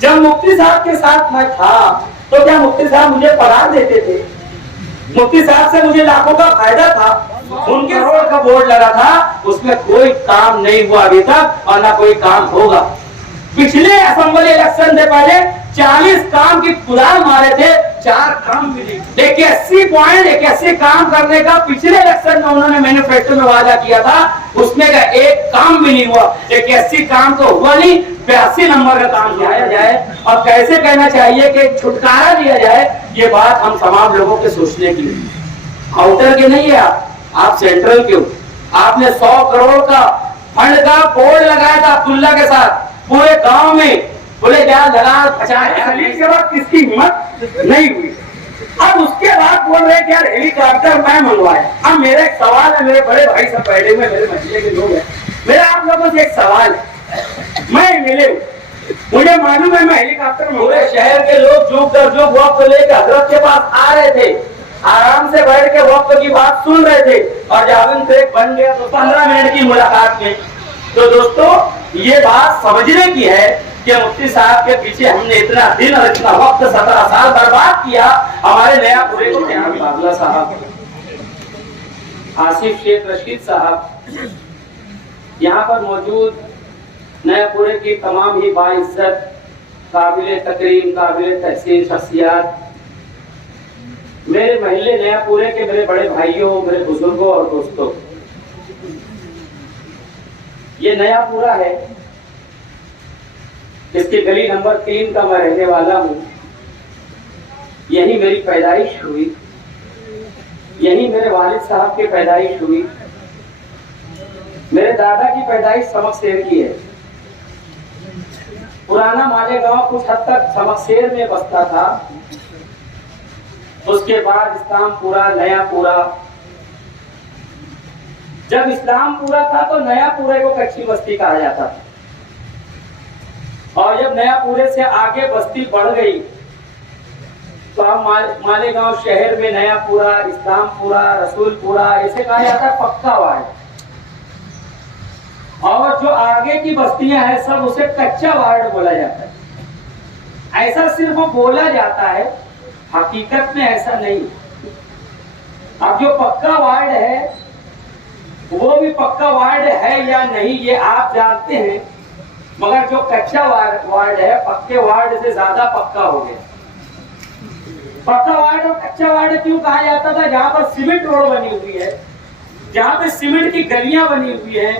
जब मुफ्ती साहब के साथ मैं था तो क्या मुफ्ती साहब मुझे पगार देते थे? मुफ्ती साहब से मुझे लाखों का फायदा था। उनके करोड़ का बोर्ड लगा था, उसमें कोई काम नहीं हुआ अभी तक और ना कोई काम होगा। पिछले असेंबली इलेक्शन से पहले 40 काम की कुदाल मारे थे, 4 काम मिली। 81 काम करने का पिछले इलेक्शन में उन्होंने मैनिफेस्टो में वादा किया था, उसमें का एक काम भी नहीं हुआ। 81 काम तो हुआ नहीं, 82 नंबर का काम किया जाए और कैसे कहना चाहिए कि छुटकारा दिया जाए, ये बात हम तमाम लोगों के सोचने की। आउटर के नहीं है आप सेंट्रल के हो। आपने 100 करोड़ का फंड का बोर्ड लगाया था अब्दुल्ला के साथ पूरे गांव में, बोले क्या लगा 50 के बाद किसकी हिम्मत नहीं हुई। अब उसके बाद बोल रहे कि यार हेलीकॉप्टर मैं मंगवाया। अब मेरा एक सवाल है, मेरे बड़े भाई सब बैठे हुए मेरे मसले के लोग हैं, मेरा आप लोगों से एक सवाल है। मैं मिले, मुझे मालूम है मैं हेलीकॉप्टर में, पूरे शहर के लोग जुग दर जुग वक्त लेकर हजरत के पास आ रहे थे, आराम से बैठ के वक्त की बात सुन रहे थे और जाविन ट्रैक बन गया तो 15 मिनट की मुलाकात में। तो दोस्तों ये बात समझने की है कि मुफ्ती साहब के पीछे हमने इतना दिन और इतना वक्त 17 साल बर्बाद किया। हमारे नया पूरे को बाबला साहब, आसिफ शेख रशीद साहब यहाँ पर मौजूद, नया पूरे की तमाम ही बाइज्जत काबिल तकरीम काबिल तहसीन शख्सियात, मेरे महल्ले नया पूरे के मेरे बड़े भाइयों, मेरे बुजुर्गों और दोस्तों, ये नया पूरा है, इसकी गली नंबर 3 का मैं रहने वाला हूँ। यही मेरी पैदाइश हुई, यही मेरे वालिद साहब की पैदाइश हुई। मेरे दादा की पैदाइश समकसेर की है। पुराना मालेगांव कुछ हद तक समकसेर में बसता था, उसके बाद इस्लामपुरा, नया पूरा। जब इस्लामपुरा था तो नया पूरे को कच्ची बस्ती कहा जाता था, और जब नया पूरे से आगे बस्ती बढ़ गई तो अब मालेगांव शहर में नया पूरा, इस्लामपुरा, रसूलपुरा ऐसे कहा जाता है, पक्का वार्ड। और जो आगे की बस्तियां हैं सब उसे कच्चा वार्ड बोला जाता है। ऐसा सिर्फ बोला जाता है, हकीकत में ऐसा नहीं। अब जो पक्का वार्ड है वो भी पक्का वार्ड है या नहीं ये आप जानते हैं, मगर जो कच्चा वार्ड है पक्के वार्ड से ज्यादा पक्का हो गया। पक्का वार्ड और कच्चा वार्ड क्यों कहा जाता था? जहाँ पर सीमेंट रोड बनी हुई है, जहाँ पे सीमेंट की गलियां बनी हुई है,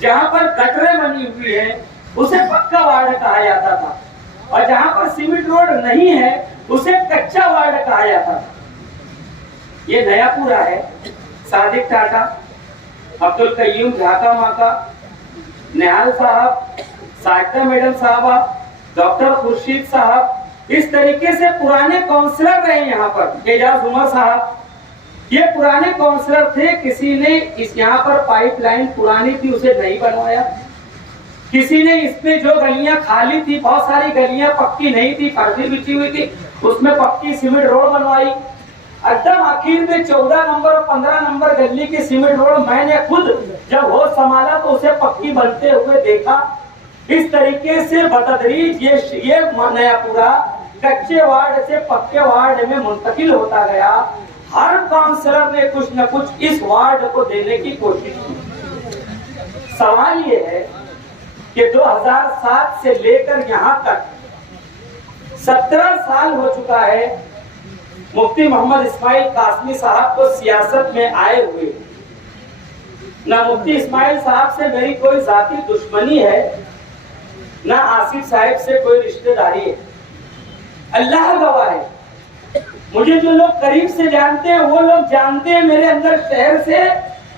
जहाँ पर गटरें बनी हुई है, उसे पक्का वार्ड कहा जाता था। और जहाँ पर सीमेंट रोड नहीं है उसे कच्चा वार्ड कहा जाता था। ये नया पूरा है। सादिक टाटा, अब्दुल कय्यूम झाका माका, निहाल साहब, साजिदा मैडम साहबा, डॉक्टर खुर्शीद साहब, इस तरीके से पुराने काउंसलर रहे यहाँ पर। एजाज उमर साहब, ये पुराने काउंसलर थे। किसी ने इस यहाँ पर पाइपलाइन पुरानी थी उसे नहीं बनवाया, किसी ने इसमें जो गलियां खाली थी, बहुत सारी गलियां पक्की नहीं थी, फर्जी बिछी हुई थी, उसमें पक्की सीमेंट रोड बनवाई। एकदम आखिर में 14 नंबर और 15 नंबर गली की सीमेंट रोड मैंने खुद जब होश संभाला तो उसे पक्की बनते हुए देखा। इस तरीके से बतदरीज ये नया पूरा कच्चे वार्ड से पक्के वार्ड में मुंतकिल होता गया। हर काउंसलर ने कुछ न कुछ इस वार्ड को देने की कोशिश की। सवाल ये है कि 2007 से लेकर यहाँ तक 17 साल हो चुका है मुफ्ती मोहम्मद इस्माइल कासमी साहब को सियासत में आए हुए। ना मुफ्ती इस्माइल साहब से मेरी कोई जाती दुश्मनी है, ना आसिफ साहब से कोई रिश्तेदारी है। अल्लाह गवाह है, मुझे जो लोग करीब से जानते हैं वो लोग जानते हैं मेरे अंदर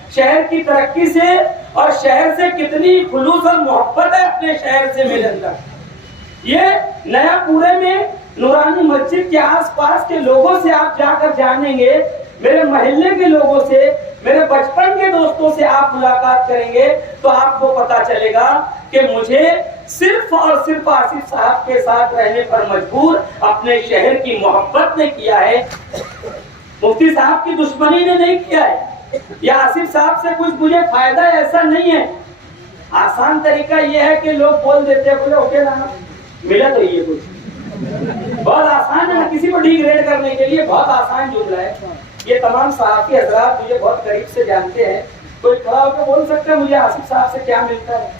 शहर की तरक्की से और शहर से कितनी खुलूस और मोहब्बत है अपने शहर से मेरे अंदर। ये नया पूरे में नूरानी मस्जिद के आसपास के लोगों से आप जाकर जानेंगे, मेरे मोहल्ले के लोगों से, मेरे बचपन के दोस्तों से आप मुलाकात करेंगे तो आपको पता चलेगा कि मुझे सिर्फ और सिर्फ आसिफ साहब के साथ रहने पर मजबूर अपने शहर की मोहब्बत ने किया है, मुफ्ती साहब की दुश्मनी ने नहीं किया है, या आसिफ साहब से कुछ मुझे फायदा है, ऐसा नहीं है। आसान तरीका यह है कि लोग बोल देते हैं, बोले ओके ना मिला तो ये कुछ बहुत आसान है ना, किसी को डिग्रेड करने के लिए बहुत आसान जुमला है। ये तमाम सहाफी हजरात मुझे बहुत करीब से जानते हैं। कोई खड़ा होकर बोल सकता है मुझे आसिफ साहब से क्या मिलता है?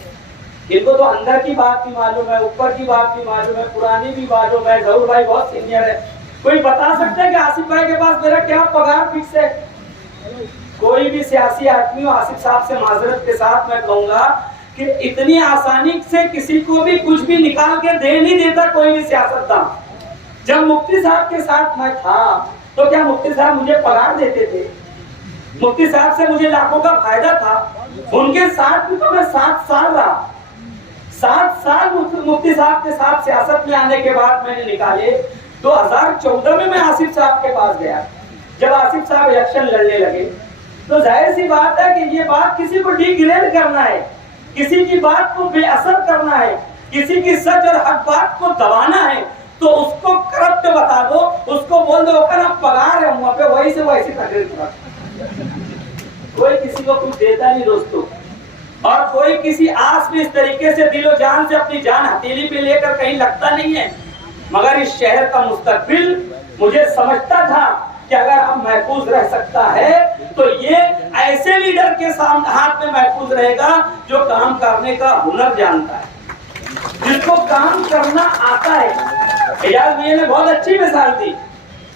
इनको तो अंदर की बात भी मालूम है, ऊपर की बात भी मालूम है, पुरानी भी मालूम है। जहूर भाई बहुत सीनियर है। कोई बता सकता है कि आसिफ भाई के पास मेरा क्या पगार फिक्स है? कोई भी सियासी आदमी हो, आसिफ साहब से माजरत के साथ मैं कहूंगा कि इतनी आसानी से किसी को भी कुछ भी निकाल के दे नहीं देता कोई भी सियासतदान। जब मुफ्ती साहब के साथ मैं था तो क्या मुफ्ती साहब मुझे पगार देते थे? मुफ्ती साहब से मुझे लाखों का फायदा था। उनके साथ भी तो मैं 7 साल रहा। 7 साल मुफ्ती साहब के साथ सियासत में आने के बाद मैंने निकाले। 2014 में मैं आसिफ साहब के पास गया। जब आसिफ साहब इलेक्शन लड़ने लगे तो जाहिर सी बात है कि ये बात किसी को डिग्रेड करना है, किसी की बात को बेअसर करना है, किसी की सच और हक बात को दबाना है तो उसको करप्ट बता दो, उसको बोल दो ना पगार है वहां पे वही से वैसी तकरीर करा। कोई किसी को कुछ देता नहीं दोस्तों, और कोई किसी आस में इस तरीके से दिलो जान से अपनी जान हथेली पे लेकर कहीं लगता नहीं है। मगर इस शहर का मुस्तकबिल मुझे समझता था कि अगर हम महफूज रह सकता है तो ये ऐसे लीडर के सामने हाथ में महफूज रहेगा जो काम करने का हुनर जानता है, जिसको काम करना आता है। यार भैया ने बहुत अच्छी मिसाल दी।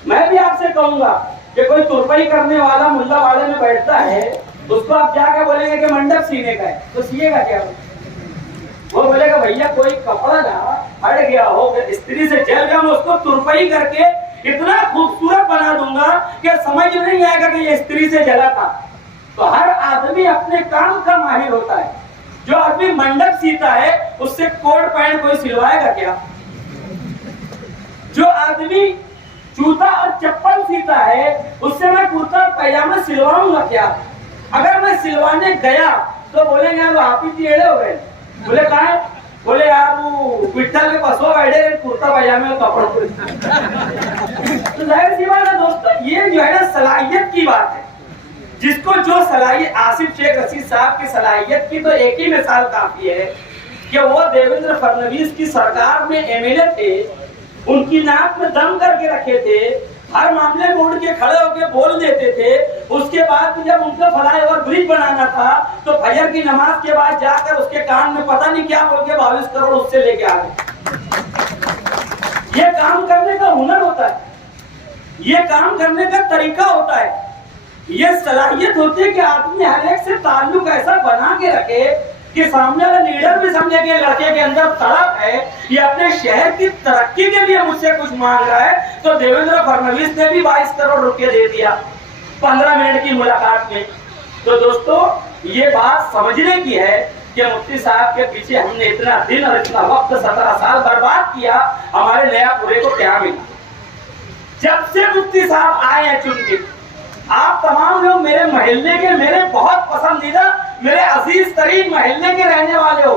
मैं भी आपसे कहूंगा कि कोई तुरपाई करने वाला मुल्ला वाले में बैठता है, उसको आप जाकर बोलेंगे कि मंडप सीने का है तो सिएगा क्या? वो बोलेगा भैया कोई कपड़ा ना हट गया हो, स्त्री से जल गया, मैं उसको तुरपाई करके इतना खूबसूरत बना दूंगा कि समझ नहीं आएगा कि ये स्त्री से जला था। तो हर आदमी अपने काम का माहिर होता है। जो आदमी मंडप सीता है उससे कोट पैंट कोई सिलवाएगा क्या? जो आदमी जूता और चप्पल सीता है उससे मैं कुर्ता और पैजामा सिलवाऊंगा क्या? अगर मैं सिलवाने गया तो बोलेंगे वो आप ही टेढ़े हो गए। बोले कहा है? बोले यार वो विठल के पसो बैठे कुर्ता पैजामे और कपड़ों। तो जाहिर सी बात है दोस्तों, ये जो है ना सलाहियत की बात है। जिसको जो सलाहियत, आसिफ शेख रशीद साहब की सलाहियत की तो एक ही मिसाल काफी है कि वो देवेंद्र फडणवीस की सरकार में एमएलए थे, उनकी नाक में दम करके रखे थे, हर मामले में उड़ के खड़े होके बोल देते थे। उसके बाद जब उनका फ्लाईओवर ब्रिज बनाना था तो फजर की नमाज के बाद जाकर उसके कान में पता नहीं क्या बोल के 22 करोड़ उससे लेके आ गए। ये काम करने का हुनर होता है, ये काम करने का तरीका होता है, ये सलाहियत होती है कि आदमी हर एक से ताल्लुक ऐसा बना के रखे कि सामने वाला लीडर भी समझे कि लड़के के अंदर तड़प है, ये अपने शहर की तरक्की के लिए मुझसे कुछ मांग रहा है। तो देवेंद्र फडणवीस ने भी 22 करोड़ रुपए दे दिया 15 मिनट की मुलाकात में। तो दोस्तों ये बात समझने की है कि मुफ्ती साहब के पीछे हमने इतना दिन और इतना वक्त 17 साल बर्बाद किया, हमारे नयापुरे को क्या मिला? जब से मुफ्ती साहब आए हैं चुन के, आप तमाम लोग मेरे मोहल्ले के, मेरे बहुत पसंदीदा, मेरे अजीज तरीन मोहल्ले के रहने वाले हो।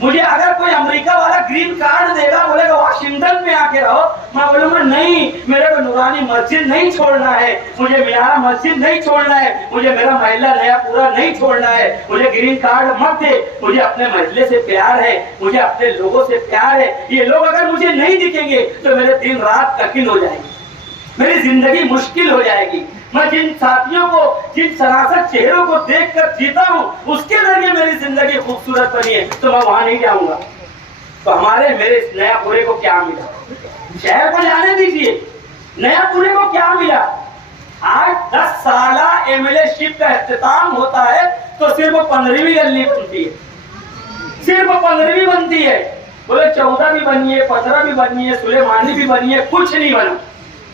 मुझे अगर कोई अमेरिका वाला ग्रीन कार्ड देगा, बोलेगा वाशिंगटन में आके रहो, मैं बोलूंगा नहीं, मेरे को नूरानी मस्जिद नहीं छोड़ना है, मुझे मीनारा मस्जिद नहीं छोड़ना है, मुझे मेरा मोहल्ला नयापुरा नहीं छोड़ना है, मुझे ग्रीन कार्ड मत दे, मुझे अपने मोहल्ले से प्यार है, मुझे अपने लोगों से प्यार है। ये लोग अगर मुझे नहीं दिखेंगे तो मेरे दिन रात कठिन हो जाएगी, मेरी जिंदगी मुश्किल हो जाएगी। मैं जिन साथियों को, जिन सरासर चेहरों को देखकर जीता हूँ, उसके जरिए मेरी जिंदगी खूबसूरत बनी है, तो मैं वहां नहीं जाऊंगा। तो हमारे मेरे नयापुरे को क्या मिला? शहर को जाने दीजिए, नयापुरे को क्या मिला? आज 10 साला एमएलए शिप का इख्तिताम होता है तो सिर्फ 15वीं गली बनती है, सिर्फ 15वीं बनती है। बोले 14 भी बनी है, 15 भी बनी है, सुलेमानी भी बनी है, कुछ नहीं बना,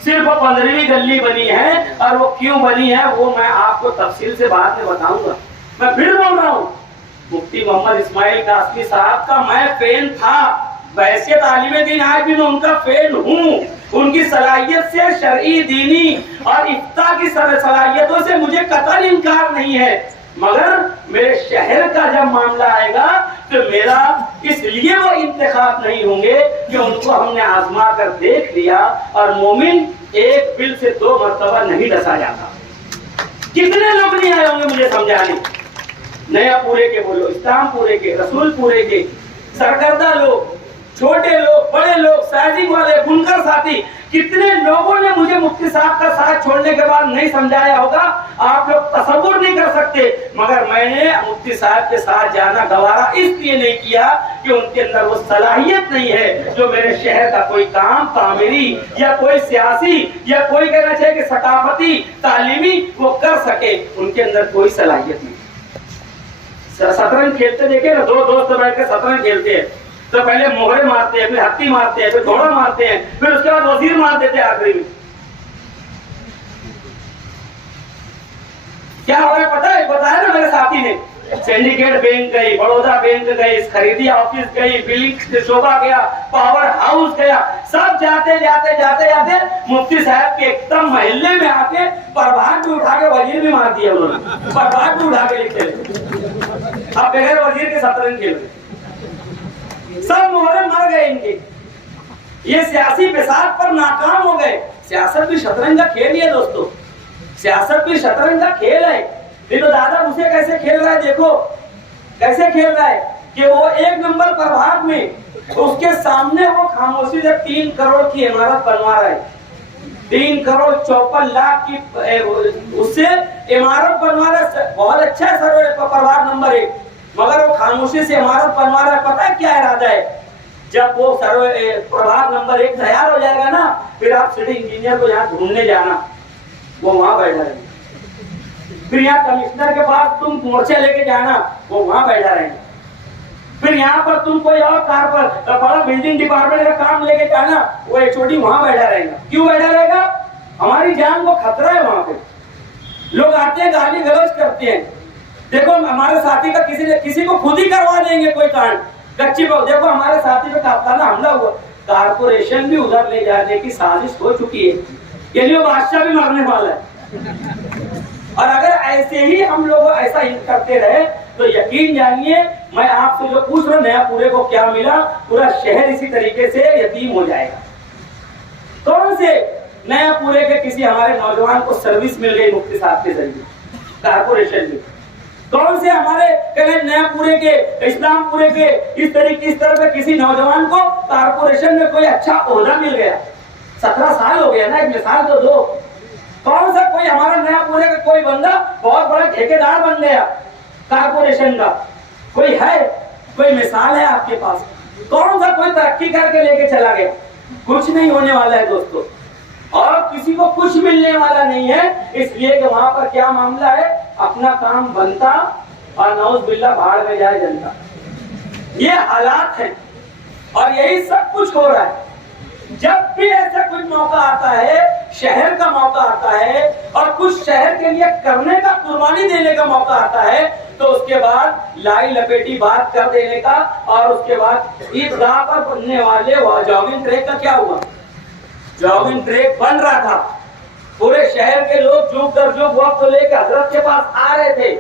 सिर्फ 15वीं गली बनी है। और वो क्यों बनी है वो मैं आपको तफसील से बाद में बताऊंगा। मैं फिर बोल रहा हूँ, मुफ्ती मोहम्मद इस्माइल कासमी साहब का मैं फैन था, वैसे तालिबे दीन आज भी मैं उनका फैन हूँ। उनकी सलाहियत से, शरई, दीनी और इफ्ता की सलाहियतों से मुझे कतई इनकार नहीं है। मगर मेरे शहर का जब मामला आएगा तो मेरा इसलिए वो इंतखाब नहीं होंगे कि उनको हमने आजमा कर देख लिया। और मोमिन एक बिल से 2 मरतबा नहीं डसा जाता। कितने लोग नहीं आए होंगे मुझे समझाने, नयापुरे के बोलो, इस्लामपुरे के, रसूलपुरे के सरकर्दा लोग, छोटे लोग, बड़े लोग, साजिंग वाले, बुनकर साथी, कितने लोगों ने मुझे मुफ्ती साहब का साथ छोड़ने के बाद नहीं समझाया होगा, आप लोग तसव्वुर नहीं कर सकते। मगर मैंने मुफ्ती साहब के साथ जाना गवारा इसलिए नहीं किया कि उनके अंदर वो सलाहियत नहीं है जो मेरे शहर का कोई काम, तामीरी या कोई सियासी या कोई कहना चाहिए कि सकाफती, तालीमी वो कर सके। उनके अंदर कोई सलाहियत नहीं। शतरंज खेलते देखे ना, दो दोस्त बैठ कर शतरंज खेलते हैं तो पहले मोहरे मारते हैं, फिर हत्ती मारते हैं, फिर घोड़ा मारते हैं, फिर उसके बाद वजीर मार देते हैं आखिरी में। क्या हो रहा है पता है? बताया ना मेरे साथी ने, सिंडिकेट बैंक गई, बड़ौदा बैंक गई, खरीदी ऑफिस गई, बिलिंग शोभा गया, पावर हाउस गया, सब जाते जाते जाते जाते मुफ्ती साहब के एकदम महल्ले में आके प्रभात भी उठा के वजीर भी मार दिया उन्होंने। प्रभात भी उठा के लिखे, अब बगैर वजीर के शतरंज खेल, सब मोहरे मर गए इनके। ये सियासी बिसात पर नाकाम हो गए। सियासत भी शतरंज का खेल ही है दोस्तों, सियासत भी शतरंज का खेल है। ये तो दादा उसे कैसे खेल रहा है, देखो कैसे खेल रहा है कि वो एक नंबर प्रभाग में, उसके सामने वो खामोशी से 3 करोड़ की इमारत बनवा रहा है। 3 करोड़ 54 लाख की उससे इमारत बनवा रहा है। बहुत अच्छा है सर प्रभाग नंबर 1, मगर वो खामोशी से इमारत बनवा रहा है। पता है क्या इरादा है? जब वो प्रभाग नंबर 1 तैयार हो जाएगा ना, फिर आप सिटी इंजीनियर को यहाँ ढूंढने जाना, वो वहां बैठा रहेगा। फिर यहाँ कमिश्नर के पास तुम मोर्चा लेके जाना, वो वहां बैठा रहेगा। फिर यहाँ पर तुम कोई और कार पर बड़ा बिल्डिंग डिपार्टमेंट का काम लेके जाना, वो एचओडी वहां बैठा रहेगा। क्यों बैठा रहेगा? हमारी जान को खतरा है। वहां पे लोग आते हैं, गाली गलौज करते हैं। देखो हमारे साथी का किसी को खुद ही करवा देंगे कोई कांड, कच्ची बात। देखो हमारे साथी पे काफिला हमला हुआ, कारपोरेशन भी उधर ले जाने की साजिश हो चुकी है, यानी वो बादशाह भी मरने वाला है। और अगर ऐसे ही हम लोग ऐसा ही करते रहे तो यकीन जानिए, मैं आपसे जो पूछ रहा हूं नया पूरे को क्या मिला, पूरा शहर इसी तरीके से यतीम हो जाएगा। कौन से नया पूरे के किसी हमारे नौजवान को सर्विस मिल गई मुफ्ती साहब के जरिए कारपोरेशन में? कौन से हमारे नया पूरे के, इस्लामपुरे के इस तरह पे किसी नौजवान को कारपोरेशन में कोई अच्छा ओहदा मिल गया? 17 साल हो गया ना, एक मिसाल तो दो। कौन सा कोई हमारा नया पूरे का कोई बंदा बहुत बड़ा ठेकेदार बन गया कारपोरेशन का? कोई है? कोई मिसाल है आपके पास? कौन सा कोई तरक्की करके लेके चला गया? कुछ नहीं होने वाला है दोस्तों, और किसी को कुछ मिलने वाला नहीं है। इसलिए कि वहां पर क्या मामला है, अपना काम बनता और नौज बिल्ला भाड़ में जाए जनता। ये हालात है और यही सब कुछ हो रहा है। जब भी ऐसा कुछ मौका आता है, शहर का मौका आता है और कुछ शहर के लिए करने का, कुर्बानी देने का मौका आता है, तो उसके बाद लाई लपेटी बात कर देने का। और उसके बाद ईदगाह पर बनने वाले वह जॉगिंग ट्रैक का क्या हुआ? जॉगिंग ट्रैक बन रहा था, पूरे शहर के लोग जुग दर जुग वक्त लेकर हजरत के पास आ रहे थे,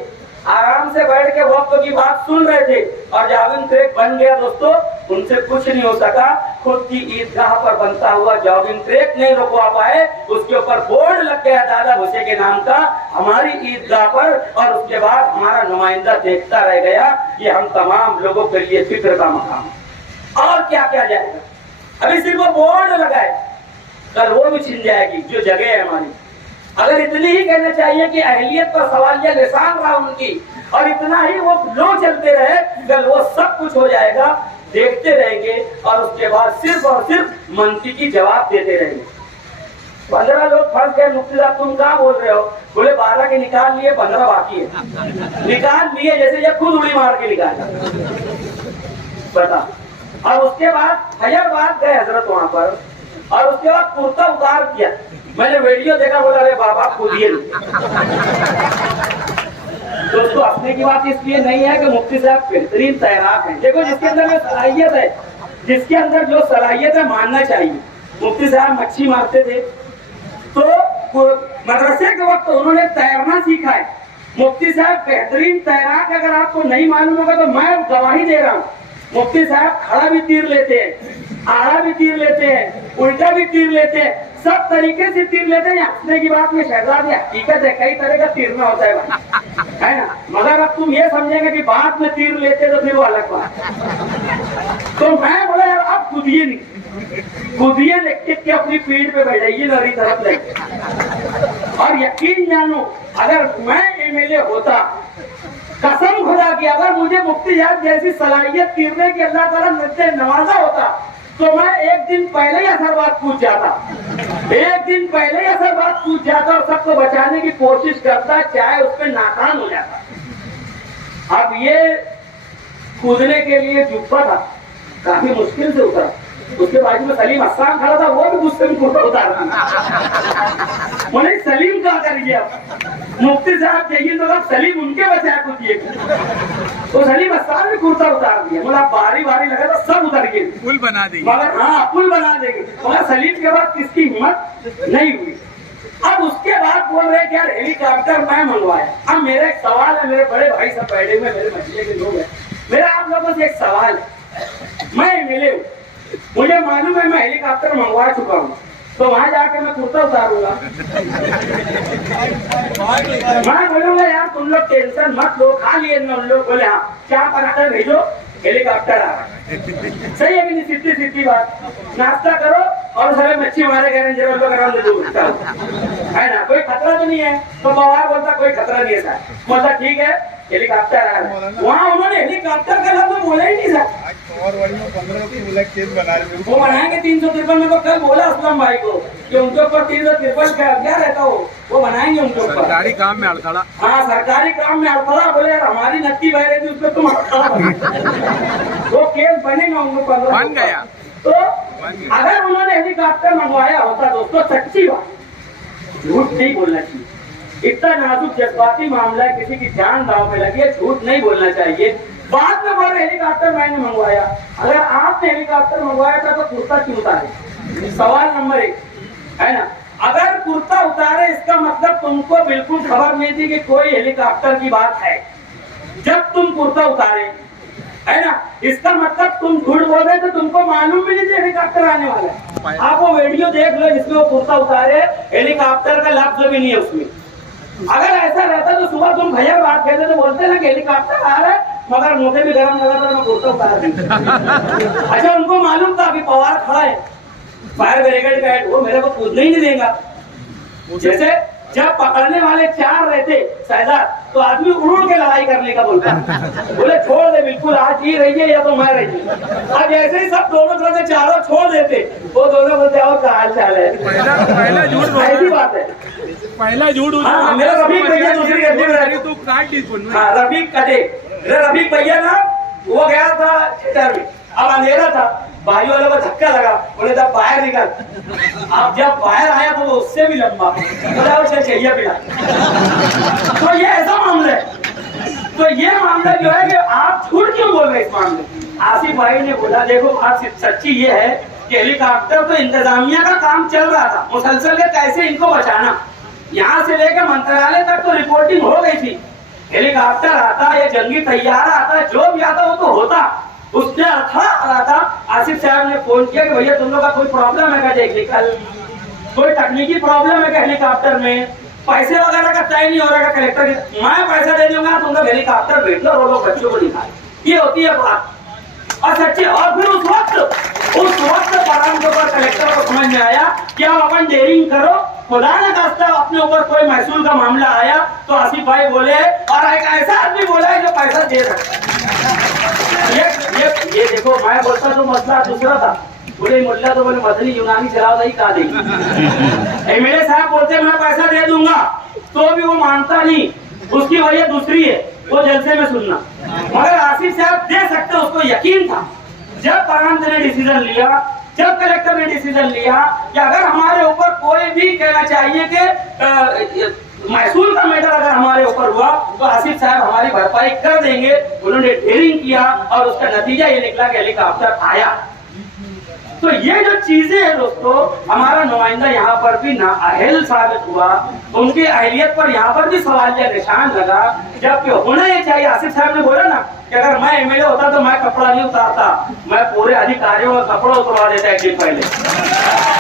आराम से बैठ के वक्त की बात सुन रहे थे, और जॉगिंग ट्रैक बन गया दोस्तों। उनसे कुछ नहीं हो सका, खुद की ईदगाह पर बनता हुआ जॉगिंग ट्रैक नहीं रुकवा पाए। उसके ऊपर बोर्ड लग गया दादा भुसे के नाम का, हमारी ईदगाह पर, और उसके बाद हमारा नुमाइंदा देखता रह गया। ये हम तमाम लोगों के लिए फिक्र का मकाम। और क्या क्या जाएगा? अभी सिर्फ वो बोर्ड लगाए, कल वो भी छिन जाएगी जो जगह है हमारी। अगर इतनी ही कहना चाहिए कि अहलियत पर सवालिया लिसान रहा उनकी, और इतना ही वो लो चलते रहे, कल वो सब कुछ हो जाएगा। देखते रहेंगे और उसके बाद सिर्फ और सिर्फ मंतिकी जवाब देते रहेंगे। 15 लोग फंस गए, मुफ्ती साहब तुम क्या बोल रहे हो? बोले 12 के निकाल लिए, 15 बाकी है। निकाल लिए जैसे ये खुद उड़ी मार के निकाला, बता। और उसके बाद हैदराबाद गए हजरत वहां पर, और उसके बाद कुर्ता उतार किया। मैंने वीडियो देखा, बोला अरे बाबा खुदिए। दोस्तों हंसने की बात इसलिए नहीं है कि मुफ्ती साहब बेहतरीन तैराक हैं। देखो जिसके अंदर जो सलाहियत है, जिसके अंदर जो सलाहियत है, मानना चाहिए। मुफ्ती साहब मच्छी मारते थे तो मदरसे के वक्त उन्होंने तैरना सीखा है। मुफ्ती साहब बेहतरीन तैराक, अगर आपको नहीं मालूम होगा तो मैं गवाही दे रहा हूँ। मुफ्ती साहब खड़ा भी तीर लेते हैं, आड़ा भी तीर लेते हैं, उल्टा भी तीर लेते हैं, सब तरीके से तीर लेते हैं। हंसने की बात में शहजाद है, हकीकत है, कई तरह का तीरना होता है भाई, है ना। मगर अब तुम ये समझेंगे कि बाद में तीर लेते तो फिर वो अलग बात। तो मैं बोला यार अब कूदिए नहीं, कूदिए लेके के अपनी पीठ पे बैठाइए लड़ी तरफ लेके। और यकीन जानो अगर मैं एमएलए होता, कसम खुदा की अगर मुझे मुफ्ती साहब जैसी सलाहियत गिरने की अल्लाह ताला मुझसे नवाजा होता तो मैं एक दिन पहले ही असरबाद कूद जाता, एक दिन पहले ही असरबाद कूद जाता और सबको बचाने की कोशिश करता, चाहे उस पर नाकाम हो जाता। अब ये कूदने के लिए जुब्बा था, काफी मुश्किल से उतरा। उसके बाजू में सलीम अस्साम खड़ा था, वो भी गुस्से में कुर्ता उतारा। बोले सलीम क्या करिए अब, मुफ्ती साहब चाहिए तो अब सलीम उनके बचाए कूदिए, तो सलीम अस्साम भी कुर्ता उतार दिया। बोला बारी बारी लगा तो सब उतर गए, पुल बना देंगे, मगर हाँ पुल बना देंगे। बोला सलीम के बाद किसकी हिम्मत नहीं हुई। अब उसके बाद बोल रहे कि यार हेलीकॉप्टर मैं मंगवाया। अब मेरा एक सवाल है, मेरे बड़े भाई सब बैठे हुए मेरे मसले के लोग हैं, मेरा आप लोगों से एक सवाल है। मैं मिले हूँ, मुझे मालूम है मैं हेलीकॉप्टर मंगवा चुका हूँ, तो वहां जाके मैं कुर्ता उतारूंगा। मैं बोलूंगा यार तुम लोग टेंशन मत लो, खा लिए ना। उन लोग बोले हाँ क्या बनाकर भेजो, हेलीकॉप्टर आ रहा है। सही है कि नहीं, सीधी सीधी बात। नाश्ता करो और सारे मच्छी मारे गए है ना, कोई खतरा तो नहीं है। तो बवार बोलता कोई खतरा नहीं है सर, मतलब ठीक है हेलीकॉप्टर आ रहा है। वहाँ उन्होंने हेलीकॉप्टर का लफ्ज़ बोला ही नहीं सर। और 15 केस बना रहे वो बनाएंगे 353 में। तो कल बोला असलम भाई को कि उनके ऊपर 353 का क्या रहता हो, वो बनाएंगे उनके ऊपर। सरकारी काम में अड़थड़ा। हाँ सरकारी काम में अड़थड़ा। बोले यार हमारी नत्ती बह रही थी उसको तुम अड़थड़ा वो केस बनेगा उनको 15 बन गया। तो अगर उन्होंने हेलीकॉप्टर मंगवाया होता दोस्तों, सच्ची बात, झूठ नहीं बोलना चाहिए। इतना नाजुक जज्बाती मामला है, किसी की जान दांव में लगी है, झूठ नहीं बोलना चाहिए। बाद में बोले हेलीकॉप्टर मैंने मंगवाया। अगर आपने हेलीकॉप्टर मंगवाया था तो कुर्ता क्यों उतारे? सवाल नंबर 1 है ना। अगर कुर्ता उतारे इसका मतलब तुमको बिल्कुल खबर नहीं थी कि कोई हेलीकॉप्टर की बात है। जब तुम कुर्ता उतारे है ना, इसका मतलब तुम झूठ बोल रहे थे, तुमको मालूम भी नहीं था हेलीकॉप्टर आने वाला है। आप वो वीडियो देख लो जिसमें वो कुर्ता उतारे, हेलीकॉप्टर का लफ्ज भी नहीं है उसमें। अगर ऐसा रहता तो सुबह तुम भैया बात कहते तो बोलते ना कि हेलीकॉप्टर आ रहा है, मगर मुझे भी गर्म लगा था, मैं कुर्ता उतार दी। अच्छा उनको मालूम था कि पवार खड़ा है, फायर ब्रिगेड का, वो मेरे को कूदने ही नहीं देगा। जैसे जब पकड़ने वाले 4 रहते साइदार, तो आदमी उड़ के लड़ाई करने का बोलता, बोले छोड़ दे बिल्कुल, आज ही रहिए या तो मैं रहिए। अब जैसे ही सब दोनों तरफ से चारों छोड़ देते, वो दोनों बोलते और क्या हाल चाल है। पहला झूठ ऐसी बात है, पहला झूठ। मेरा रफीक भैया दूसरी गड्डी में रहते, तो काट दी। रफीक कटे, रफीक भैया ना वो गया था थिएटर में, अब अंधेरा था, भाई वाले को धक्का लगा, बोले जब बाहर निकल। अब जब बाहर आया तो वो उससे भी लंबा, बोला उसे चाहिए पिला। तो ये ऐसा मामला है। तो ये मामला जो है कि आप झूठ क्यों बोल रहे इस मामले। आसिफ भाई ने बोला देखो बात सच्ची ये है कि हेलीकॉप्टर तो इंतजामिया का काम चल रहा था मुसलसल के, कैसे इनको बचाना। यहाँ से लेकर मंत्रालय तक तो रिपोर्टिंग हो गई थी, हेलीकॉप्टर आता या जंगी तैयारा आता, जो भी आता वो तो होता। उसने अड़थड़ा आ रहा था। आसिफ साहब ने फोन किया कि भैया तुम लोग का कोई प्रॉब्लम है क्या टेक्निकल, कोई तकनीकी प्रॉब्लम है क्या हेलीकॉप्टर में, पैसे वगैरह का तय नहीं हो रहा है कलेक्टर। मैं पैसा दे दूंगा तुम लोग हेलीकॉप्टर भेज लो, वो लोग बच्चों को दिखाए। ये होती है बात। और सच्ची, और फिर उस वक्त बराम के ऊपर कलेक्टर को समझ में आया कि अब अपन डेयरिंग करो, खुदा न खास्ता अपने ऊपर कोई महसूल का मामला आया तो आसिफ भाई बोले, और एक ऐसा आदमी बोला है जो पैसा दे सकता। ये देखो मैं बोलता तो मसला दूसरा था, बोले मुल्ला तो बोले मदनी यूनानी चलाओ नहीं कहा देगी। एमएलए साहब बोलते मैं पैसा दे दूंगा तो भी वो मानता नहीं, उसकी वजह दूसरी है, वो जलसे में सुनना। मगर आसिफ साहब दे सकते, उसको यकीन था। जब प्रांत ने डिसीजन लिया, जब कलेक्टर ने डिसीजन लिया कि अगर हमारे ऊपर कोई भी कहना चाहिए कि महसूल का मैटर अगर हमारे ऊपर हुआ तो आसिफ साहब हमारी भरपाई कर देंगे। उन्होंने डेयरिंग किया और उसका नतीजा ये निकला कि हेलीकॉप्टर आया। तो ये जो चीजें हैं दोस्तों, हमारा नुमाइंदा यहाँ पर भी नाअहल साबित हुआ, उनकी अहलियत पर यहाँ पर भी सवालिया निशान लगा, जबकि होना ये चाहिए। आसिफ साहब ने बोला ना कि अगर मैं एमएलए होता तो मैं कपड़ा नहीं उतारता, मैं पूरे अधिकारियों का कपड़ा उतरवा देता एक दिन पहले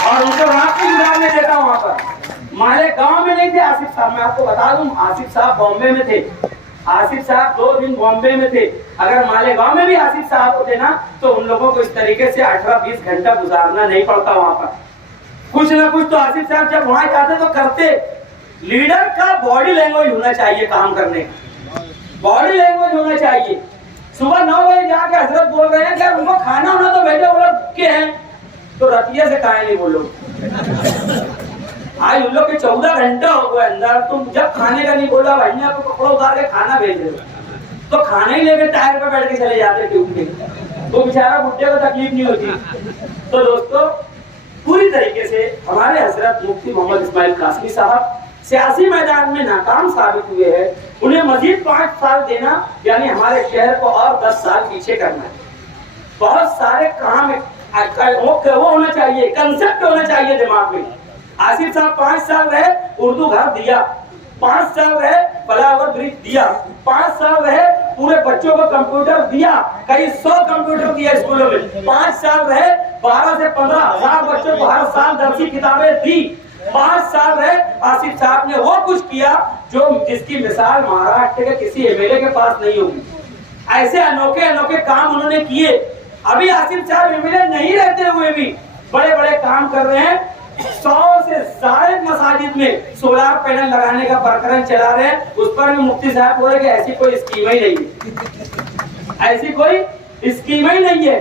और उनको रात में गुजारने देता। वहां पर माले गांव में नहीं थे आसिफ साहब, मैं आपको बता दूं, आसिफ साहब बॉम्बे में थे। आसिफ साहब 2 दिन बॉम्बे में थे। अगर मालेगांव में भी आसिफ साहब होते ना तो उन लोगों को इस तरीके से 18-20 घंटा गुजारना नहीं पड़ता वहां पर। कुछ ना कुछ तो आसिफ साहब जब वहां जाते तो करते। लीडर का बॉडी लैंग्वेज होना चाहिए, काम करने का बॉडी लैंग्वेज होना चाहिए। सुबह 9 बजे जाके हजरत बोल रहे हैं कि उनको खाना होना तो भेजो, वो लोग भूखे हैं, तो रतिया से काहे नहीं बोलो। आज उन लोग के 14 घंटा हो गए अंदर, तुम जब खाने का नहीं बोला भाई ने आपको कपड़ा उतार के खाना भेज रहे हो, तो खाना ही लेके टायर पे बैठ के चले जाते ट्यूब के, तो बेचारा बुढ़े को तकलीफ नहीं होती। तो दोस्तों पूरी तरीके से हमारे हजरत मुफ्ती मोहम्मद इस्माइल कासमी साहब सियासी मैदान में नाकाम साबित हुए हैं। उन्हें मजीद 5 साल देना यानी हमारे शहर को और 10 साल पीछे करना है। बहुत सारे काम वो होना चाहिए, कंसेप्ट होना चाहिए दिमाग में। आसिफ साहब 5 साल रहे, उर्दू घर दिया, 5 साल रहे, फ्लाईओवर ब्रिज दिया, 5 साल रहे, पूरे बच्चों को कंप्यूटर दिया, कई 100 कंप्यूटर दिया स्कूलों में, 5 साल रहे, 12 से 15 हजार बच्चों को हर साल दर्सी किताबें दी, 5 साल रहे। आसिफ साहब ने वो कुछ किया जो जिसकी मिसाल महाराष्ट्र के किसी एमएलए के पास नहीं होगी। ऐसे अनोखे अनोखे काम उन्होंने किए। अभी आसिफ साहब एमएलए नहीं रहते हुए भी बड़े बड़े काम कर रहे हैं। 100 से ज्यादा मसाजिद में सोलार पैनल लगाने का प्रकरण चला रहे हैं। उस पर भी मुफ्ती साहब बोले कि ऐसी कोई स्कीम ही नहीं है, ऐसी कोई स्कीम ही नहीं है।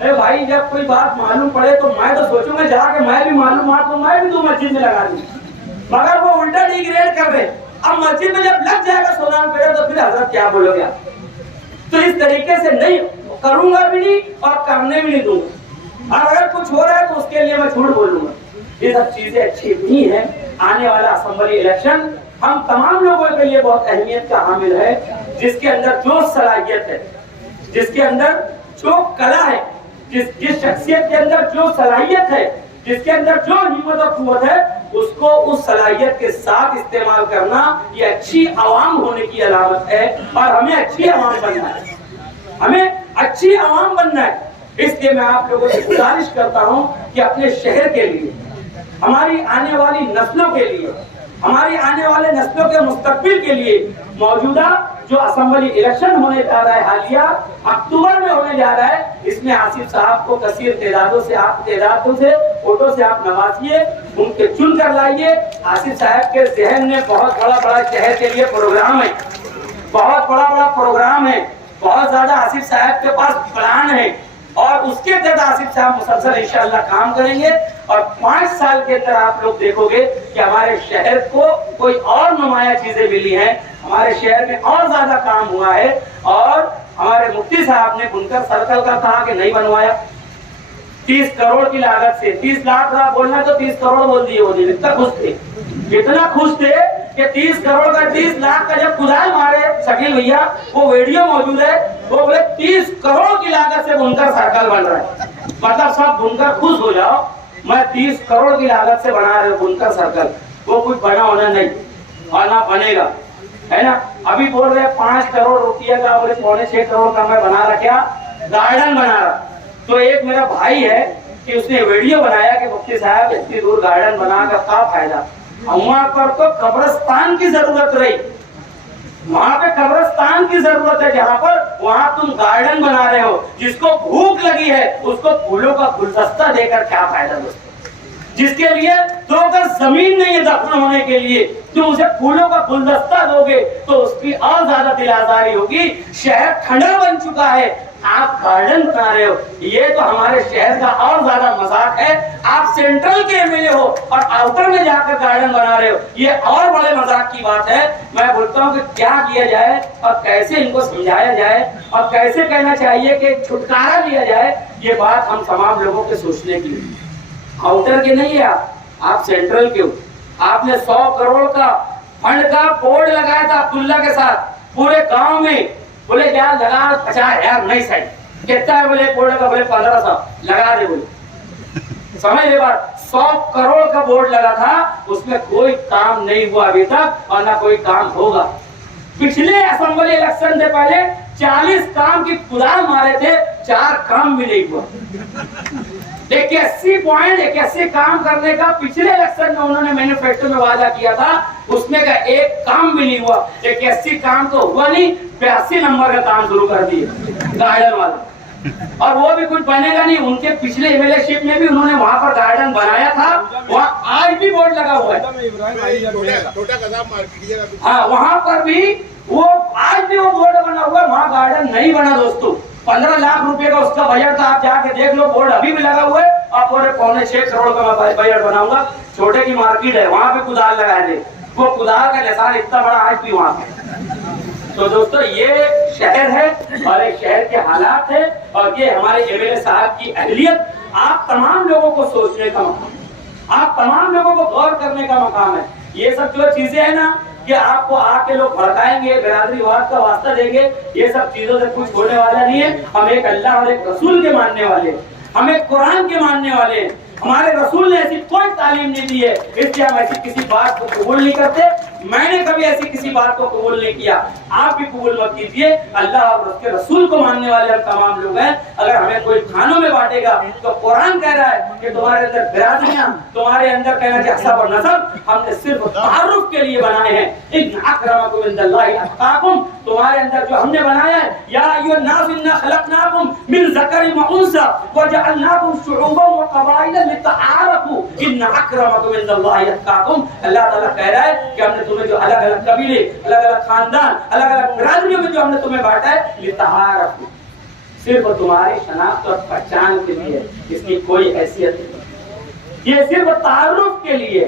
अरे भाई जब कोई बात मालूम पड़े तो मैं तो सोचूंगा जाके मैं भी मालूमात दूं, मैं भी 2 मस्जिद में लगा दूं, मगर वो उल्टा डिग्रेड कर रहे। अब मस्जिद में जब लग जाएगा सोलार पैनल तो फिर हजरत क्या बोलोगे आप? तो इस तरीके से नहीं करूंगा भी नहीं और करने भी नहीं दूंगा। और अगर कुछ हो रहा है तो उसके लिए मैं झूठ बोलूंगा। ये सब चीजें अच्छी नहीं है। आने वाला असेंबली इलेक्शन हम तमाम लोगों के लिए बहुत अहमियत का हामिल है। जिसके अंदर जो सलाहियत है, जिसके अंदर जो कला है, जिस शख्सियत के अंदर जो सलाहियत है, जिसके अंदर जो हिम्मत और कुव्वत है, उसको उस सलाहियत के साथ इस्तेमाल करना ये अच्छी आवाम होने की अलामत है। और हमें अच्छी आवाम बनना है, हमें अच्छी आवाम बनना है। इसलिए मैं आप लोगों से गुजारिश करता हूं कि अपने शहर के लिए, हमारी आने वाली नस्लों के लिए, हमारी आने वाले नस्लों के मुस्तकबिल के लिए मौजूदा जो असेंबली इलेक्शन होने जा रहा है, हालिया अक्टूबर में होने जा रहा है, इसमें आसिफ साहब को कसीर तादादों से वोटों से आप नवाजिए, उनके चुन कर लाइए। आसिफ साहब के जहन में बहुत बड़ा शहर के लिए प्रोग्राम है, बहुत बड़ा प्रोग्राम है, बहुत ज्यादा आसिफ साहब के पास प्लान है और उसके तहत आसिफ साहब मुसलसल इंशाअल्लाह काम करेंगे। और 5 साल के अंदर आप लोग देखोगे कि हमारे शहर को कोई और नुमाया चीजें मिली हैं, हमारे शहर में और ज्यादा काम हुआ है। और हमारे मुफ्ती साहब ने बुनकर सर्कल का कहा कि नहीं बनवाया, 30 करोड़ की लागत से 30 लाख का बोलना तो 30 करोड़ बोल दिए वो दिन। इतना खुश थे, इतना खुश थे कि 30 करोड़ का 30 लाख का जब कुदाल मारे शकील भैया, वो वीडियो मौजूद है, वो बोले 30 करोड़ की लागत से बुनकर सर्कल बन रहा है। मतलब सब बुनकर खुश हो जाओ, मैं 30 करोड़ की लागत से बना रहे बुनकर सर्कल, वो कुछ बना होना नहीं और ना बनेगा, है ना। अभी बोल रहे 5 करोड़ रुपया का, बोले 6.25 करोड़ का मैं बना रहा, क्या गार्डन बना रहा। तो एक मेरा भाई है कि उसने वीडियो बनाया कि मुफ्ती साहब इतनी दूर गार्डन बना का क्या फायदा, वहां पर तो कब्रिस्तान की जरूरत रही, वहां पे कब्रिस्तान की जरूरत है, जहाँ पर वहां तुम गार्डन बना रहे हो। जिसको भूख लगी है उसको फूलों का गुलदस्ता देकर क्या फायदा दोस्तों। जिसके लिए 2 गज जमीन नहीं है दफन होने के लिए, तुम उसे फूलों का गुलदस्ता दोगे तो उसकी और ज्यादा दिल आजारी होगी। शहर खंडर बन चुका है, आप गार्डन बना रहे हो, ये तो हमारे शहर का और ज्यादा मजाक है। आप सेंट्रल के एमएलए हो और आउटर में जाकर गार्डन बना रहे हो, ये और बड़े मजाक की बात है। मैं बोलता हूँ कि क्या किया जाए और कैसे इनको समझाया जाए और कैसे कहना चाहिए कि छुटकारा दिया जाए, ये बात हम तमाम लोगों के सोचने की। आउटर के नहीं है आप सेंट्रल के हो। आपने 100 करोड़ का फंड का बोर्ड लगाया था अब्दुल्ला के साथ पूरे गांव में, बोले क्या लगा 50,000 नहीं साइड कितना है, बोले बोर्ड का, बोले 1500 लगा दे, बोले समझ ले बात। 100 करोड़ का बोर्ड लगा था, उसमें कोई काम नहीं हुआ अभी तक और ना कोई काम होगा। पिछले असेंबली इलेक्शन से पहले 40 काम की कुदाल मारे थे, 4 काम भी नहीं हुआ। 81 काम करने का पिछले इलेक्शन में उन्होंने मैनिफेस्टो में वादा किया था, उसमें का एक काम भी नहीं हुआ। 81 काम तो हुआ नहीं, 82 नंबर का काम शुरू कर दिए गार्डन वाला, और वो भी कुछ बनेगा नहीं। उनके पिछले एमएलएशिप में भी उन्होंने वहां पर गार्डन बनाया था, वहाँ आज भी बोर्ड लगा हुआ है। हाँ, वहाँ पर भी वो आज भी वो बोर्ड बना हुआ है, वहाँ गार्डन नहीं बना दोस्तों। 15 लाख रुपए का उसका बजट था, आप जाके देख लो, बोर्ड अभी भी लगा हुआ है। आप बोले 6.25 करोड़ का मैं बजट बनाऊंगा, छोटे की मार्केट है, वहाँ पे कुदाल लगाए थे, वो कुदाल का निशान इतना बड़ा आज भी वहाँ पे। तो दोस्तों ये शहर है और एक शहर के हालात है, और ये हमारे एमएलए साहब की अहलियत आप तमाम लोगों को सोचने का मकाम, आप तमाम लोगों को गौर करने का मकाम है। ये सब जो चीजें है ना कि आपको आके लोग भड़काएंगे, बिरादरीवाद का वास्ता देंगे, ये सब चीजों से कुछ होने वाला नहीं है। हम एक अल्लाह और एक रसूल के मानने वाले, हम एक कुरान के मानने वाले हैं। हमारे रसूल ने ऐसी कोई तालीम नहीं दी है, इसलिए हम ऐसी किसी बात को कबूल नहीं करते। मैंने कभी ऐसी किसी बात को कबूल नहीं किया, आप भी कबूल मत कीजिए। अल्लाह और उसके रसूल को मानने वाले हम तमाम लोग हैं। अगर हमें कोई खानों में बांटेगा तो कुरान कह रहा है कि तुम्हारे अंदर बिरादरियां, तुम्हारे अंदर कहना चाहिए हसब और नसब, हमने सिर्फ तारुफ के लिए बनाए हैं। इन्न अक्रमकुम इंदल्लाहि अत्काकुम, तुम्हारे अंदर जो हमने बनाया है, या अय्युहन नास इन्ना खलकनाकुम मिन ज़करिन व उन्सा व जअलनाकुम शुऊबन व क़बाइल लितआरफू इन्न अक्रमकुम इंदल्लाहि अत्काकुम। अल्लाह ताला कह रहा है कि हमने तुम्हें जो अलग अलग कबीले, अलग अलग खानदान, अलग अलग बिरादरियों में जो हमने तुम्हें बांटा है, लितआरफू, सिर्फ तुम्हारी शनाख्त और पहचान के लिए, इसकी कोई हैसियत नहीं, ये सिर्फ तारुफ के लिए।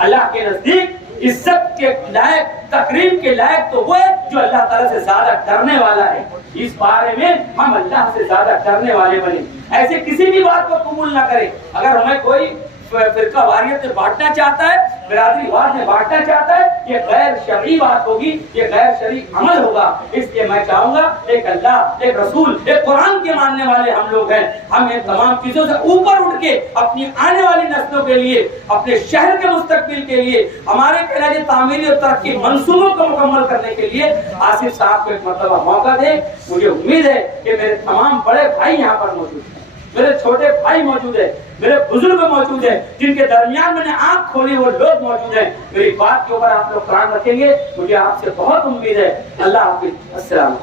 अल्लाह के नजदीक इज्जत के लायक, तकरीम के लायक तो वो है जो अल्लाह ताला से ज्यादा डरने वाला है। इस बारे में हम अल्लाह से ज्यादा डरने वाले बने, ऐसे किसी भी बात को कबूल ना करें। अगर हमें कोई फिरका वारियत में बांटना चाहता है, बिरादरीवाद में बांटना चाहता है, ये गैर शरई बात होगी, ये गैर शरई अमल होगा। इसलिए मैं चाहूंगा एक अल्लाह, एक रसूल, एक कुरान के मानने वाले हम लोग हैं। हम इन तमाम चीजों से ऊपर उठ के अपनी आने वाली नस्लों के लिए, अपने शहर के मुस्तकबिल के लिए, हमारे कहना तामीरी और तरक्की मंसूबों को मुकम्मल करने के लिए आसिफ साहब को एक मरतबा मौका दे। मुझे उम्मीद है कि मेरे तमाम बड़े भाई यहाँ पर मौजूद हैं, मेरे छोटे भाई मौजूद है, मेरे बुजुर्ग मौजूद है, जिनके दरमियान मैंने आंख खोली वो लोग मौजूद हैं। मेरी बात के ऊपर आप लोग कान रखेंगे, मुझे आपसे बहुत उम्मीद है। अल्लाह हाफिज, अस्सलाम।